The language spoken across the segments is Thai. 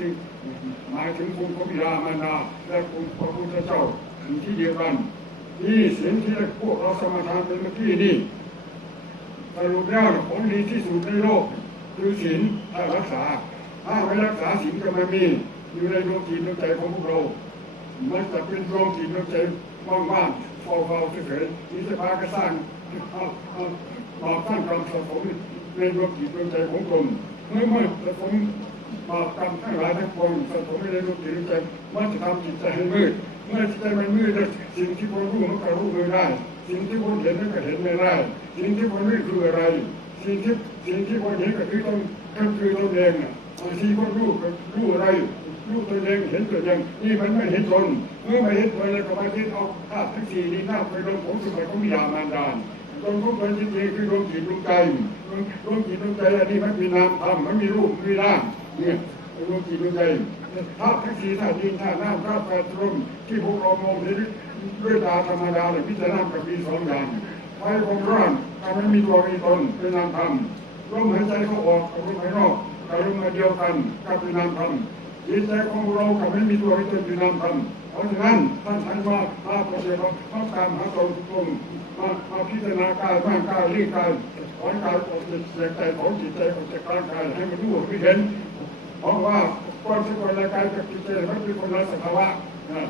ถึงหมายถึงคุณพระบิดามารดาและคุณพระพุทธเจ้าที่เดียวกันนี่สิ่งที่พวกเราสมาทานเป็นเมื่อกี้นี่สรุปแล้วผลดีที่สุดในโลก คือศีลถ้ารักษา ถ้าไม่รักษาศีลก็ไม่มี อยู่ในดวงจิตดวงใจของพวกเรา มันจะเป็นดวงจิตดวงใจว่างๆเฝ้าๆเฉยๆที่จะพาก็สร้างเอาเอาเอาสร้างความสะสมในดวงจิตดวงใจของตนเมื่อเมื่อสะสม บาปกรรมทั้งหลายทั้งปวงสะสมในดวงจิตดวงใจมันจะทำจิตใจให้มืด เมื่อจิตใจมันมืดแล้วสิ่งที่คนรู้มันก็รู้ไม่ได้ สิ่งที่คนเห็นมันก็เห็นไม่ได้ สิ่งที่คนรู้คืออะไร สิ่งที่สิ่งที่คนเห็นก็คือต้องก็คือตนเองน่ะบางทีคนรู้ก็รู้อะไรรู้ตัวเองเห็นตัวเองนี่มันไม่เห็นตนเมื่อไม่เห็นตัวเองก็มาคิดเอาธาตุทั้งสี่นี้น้าไปลงผมสมัยของมิยามารดาตนของตนจริงๆคือดวงจิตดวงใจดวงจิตดวงใจอันนี้มันมีนามธรรมมันมีรูปมีร่าง เนี่ยดวงจิตดวงใจธาตุทั้งสี่ธาตุดินธาตุน้ำธาตุไฟลมที่พวกเรามองเห็นด้วยตาธรรมดาเลยพิจารณากับมีสองอย่างไฟของร้อนถ้าไม่มีตัวมีตนเป็นนามธรรมลมหายใจเข้าออกกับลมภายนอกกับลมเดียวกันกับเป็นนามธรรมจิตใจของเราก็ไม่มีตัวให้ตนอยู่นำทำเพราะฉะนั้นท่านท่านว่ามาปฏิบัติต้องตามหาตนตรงมามาพิจารณากายร่างกายรีกาย ถอนกายออกจากจิตใจของจิตใจออกจากร่างกายให้มันรู้ให้เห็น เพราะว่าก้อนสกุลร่างกายกับจิตใจมันเป็นคนละสภาวะนะ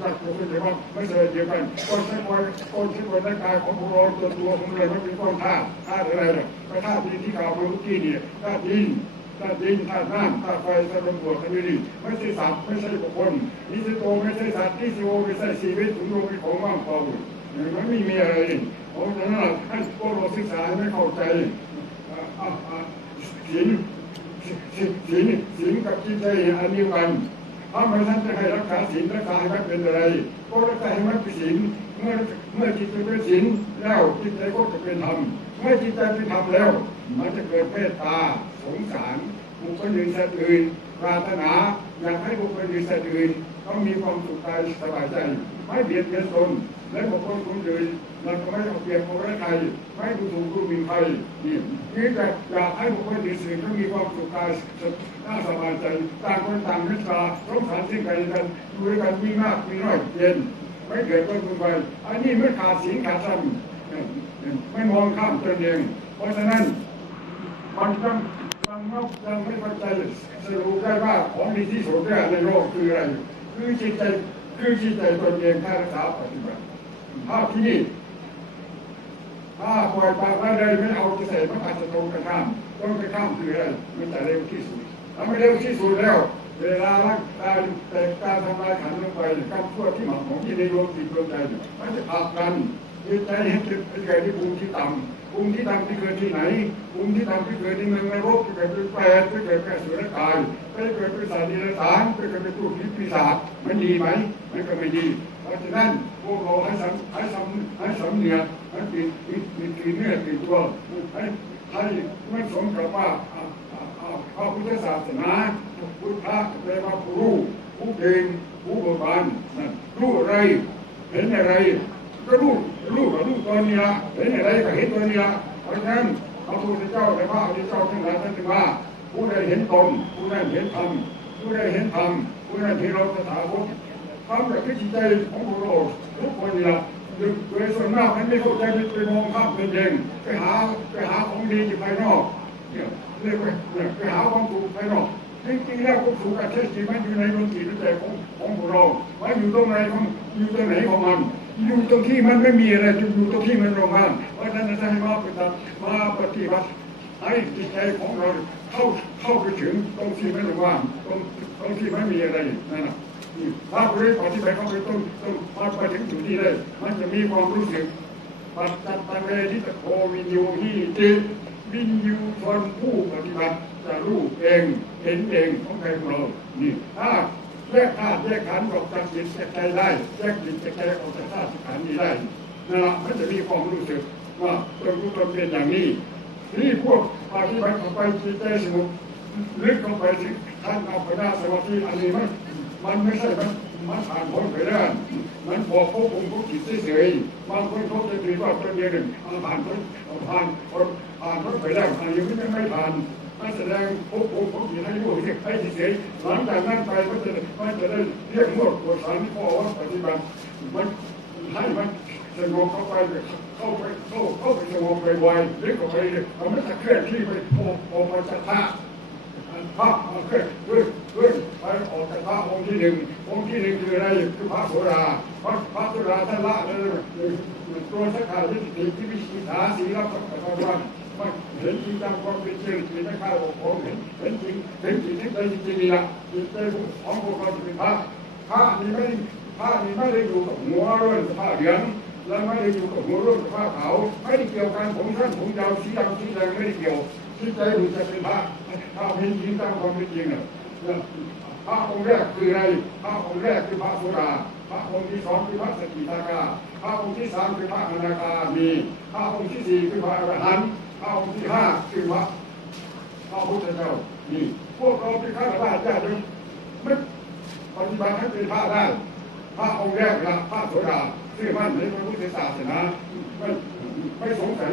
นักผมไม่ว่าไม่ใช่เดียวกันก้อนสกุลก้อนสกุลร่างกายของพวกเราตัวตัวของเราไมันเป็นก้อนธาตุธาตุอะไรล่ะก็ธาตุดินที่กล่าวมาเมื่อกี้เนี่ยธาตุดินธาตุดินธาตุน้ำธาตุไฟธาตุลมบวกธาตุดินไม่ใช่สัตว์ไม่ใช่บุคคลนิสโตไม่ใช่สัตว์นิสโตไม่ใช่ชีวิตถุงลมเป็นของว่างเปล่า มันไม่มีอะไรเพราะฉะนั้นให้พวกเราศึกษาไม่เข้าใจศีลศีลศีลกับจิตใจอันเดียวกันถ้าไม่ท่านจะให้รักษาศีลรักษาให้มันเป็นอะไรก็รักษาให้มันเป็นศีลเมื่อเมื่อจิตใจเป็นศีลแล้วจิตใจก็จะเป็นธรรมเมื่อจิตใจเป็นธรรมแล้ว มันจะเกิดเมตตาสงสารบุคคลอื่นสัตว์อื่น ปรารถนาอยากให้บุคคลอื่นสัตว์อื่นต้องมีความสุขกายสบายใจ ไม่เบียดเบียนตนและบุคคลคนอื่นมันก็ไม่เอาเปรียบคนใครไม่ดูถูกดูหมิ่นใครนี่นี่แต่อยากให้บุคคลอื่นต้องมีความสุขกายน่าสบายใจต่างคนต่างวิชาสงสารซึ่งกันและกันอยู่ด้วยกันมีมากมีน้อยเย็นไม่เกิดต้นทุนไปอันนี้ไม่ขาดศีลขาดธรรมไม่มองข้ามตนเองเพราะฉะนั้นมันยังยัง ไม่ยังไม่เข้าใจสรุปได้ว่าของดีที่สุดในโลกคืออะไร คือจิตใจคือจิตใจตนเองถ้ารักษาปฏิบัติถ้าที่นี่ถ้าปล่อยปากไว้เลยไม่เอาจะใส่มันอาจจะตรงกันข้ามตรงกันข้ามคืออะไรมันจะเร็วที่สุดถ้าไม่เร็วที่สุดแล้ว เวลาร่างกายแต่การทำลายขันลงไปกับพวกที่หมักของที่ในดวงจิตดวงใจมันจะผลักกัน จิตใจให้เกิดเกิดที่ภูมิที่ต่ำภูมิที่ต่ำที่เกิดที่ไหนภูมิที่ต่ำที่เกิดที่เมืองนรกที่เกิดเป็นแปดที่เกิดแค่สุรกายไม่เกิดเป็นสารนิรสารไม่เกิดเป็นตู้พิษปีศาจมันดีไหมมันก็ไม่ดีเพราะฉะนั้นพวกเราให้สำให้สำให้สำเนียให้ติดติดติดติดเนื้อติดตัวให้ให้ไม่สมกับว่าพระพุทธศาสนาพุทธะแปลว่าผู้รู้ผู้เก่งผู้เบิกบานรู้อะไรเห็นอะไรก็รู้ รู้ก็รู้ตัวนี้ละเห็นอะไรก็เห็นตัวนี้ละเพราะฉะนั้นพระพุทธเจ้าและพระอริยเจ้าทั้งหลายท่านจึงว่า ผู้ใดเห็นตนผู้นั้นเห็นธรรมผู้ใดเห็นธรรมผู้นั้นเห็นเราตถาคตทำแบบที่จิตใจของพวกเราทุกคนนี่ละโดยส่วนมากมันไม่เข้าใจไปมองภาพเป็นเองไปหาไปหาของดีจากภายนอกเนี่ยเรียกไปไปหาความถูกภายนอกจริงๆแล้วความถูกกับเทศจริงมันอยู่ในดวงจิตใจของของพวกเราว่าอยู่ตรงไหนของอยู่ตรงไหนของมัน อยู่ตรงที่มันไม่มีอะไรอยู่ตรงที่มันโรงงานเพราะฉะนั้นจะให้มาปฏิบัติมาปฏิบัติให้จิตใจของเราเข้าเข้าไปถึงตรงที่ไม่โรงงานตรงตรงที่ไม่มีอะไรนั่นแหละถ้าบริปฏิบัติเข้าไปต้องต้องมาไปถึงจุดที่ได้มันจะมีความรู้สึกปัจจัตตังเวทิตโควินยูฮีติวินยูชนผู้ปฏิบัติจะรู้เองเห็นเองของใครของเรานี่ถ้า แยกธาตุแยกขันธ์ออกจากจิตจากใจได้แยกจิตจากใจออกจากธาตุขันธ์นี้ได้นะมันจะมีความรู้สึกว่าตนรู้ตนเป็นอย่างนี้นี่พวกปฏิบัติเข้าไปจิตใจสงบลึกเข้าไปถึงท่านเอาไปได้สมาธิอันนี้มันมันไม่ใช่มันมันผ่านพ้นไปได้มันบอกพวกองค์พวกจิตเฉยๆบางคนเขาจะถือว่าตัวเดียวหนึ่งผ่านพ้นผ่านผ่านพ้นไปแล้อันนี้ไม่ไม่ผ่าน มาแสดงโอ้โหผมขีดให้รู้ให้เฉยหลังจากนั้นไปก็จะไมันจะได้เรียกงวดกดสันพ่อว่าปฏิบัติมันให้มันสงบเข้าไปเข้าไปเข้าเข้าไปสงบไปไวหรือก็ไปมันไม่จะเคลื่อนที่ไปโอ้โหมันจะท่าพระเขึ้นขึ้นขึ้นไปออกจากพระองค์ที่หนึ่งองค์ที่หนึ่งคืออะไรคือพระโสดาพระพระโสดาท่านละเลยตัวสักขาที่ติที่วิชิตาสีรับพระวันมัน เห็นจริงจังความเป็นจริงจิตสักขาของผมเห็นเห็นจริงเห็นจริงเห็นจริงๆละจิตใจของพวกเราเป็นพระพระนี่ไม่พระนี่ไม่ได้อยู่กับหัวเรื่องผ้าเหลืองและไม่ได้อยู่กับหัวเรื่องผ้าขาวไม่ได้เกี่ยวกันผมท่านผมยาวสีดำสีแดงไม่ได้เกี่ยวที่ใจมันจะเป็นพระพระเป็นจริงตามความเป็นจริงเนี่ยพระองค์แรกคืออะไรพระองค์แรกคือพระโสดาพระองค์ที่สองคือพระสกิทาคาพระองค์ที่สามคือพระอนาคามีพระองค์ที่สี่คือพระอรหันต์ พระองค์ที่ห้าคือพระพระพุทธเจ้านี่พวกเราเป็นข้าราชการเลยไม่ปฏิบัติให้เป็นพระได้พระองค์แรกละพระโสดาชื่อมั่นในพระพุทธศาสนาไม่ไม่สงสัย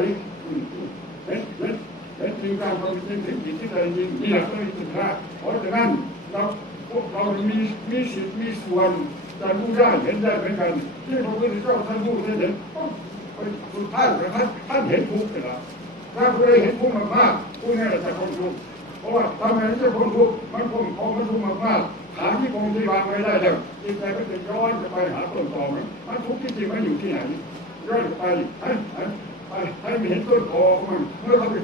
เห็นเห็นแต่จริงการความจริงถึงจิตที่ใจจริงนี่แหละก็เป็นจุดแรกเพราะฉะนั้นเราพวกเรามีมีสิทธิ์มีส่วนจะรู้ได้เห็นได้เหมือนกัน ที่พระพุทธเจ้าท่านรู้ท่านเห็นสุดท้ายท่านท่านเห็นทุกข์เลยละ ถ้าผู้ใดเห็นทุกข์มากๆผู้นี้จะพ้นทุกข์เพราะว่าทำไมจะพ้นทุกข์มันพ้นของมันทุกข์มากๆหาที่คงที่วางไว้ได้แล้วจิตใจก็จะย้อนจะไปหาต้นตอมันมันทุกข์ที่จริงมันอยู่ที่ไหนย้อนไปให้ให้ให้เห็นต้นตอของมันเมื่อเราไปเห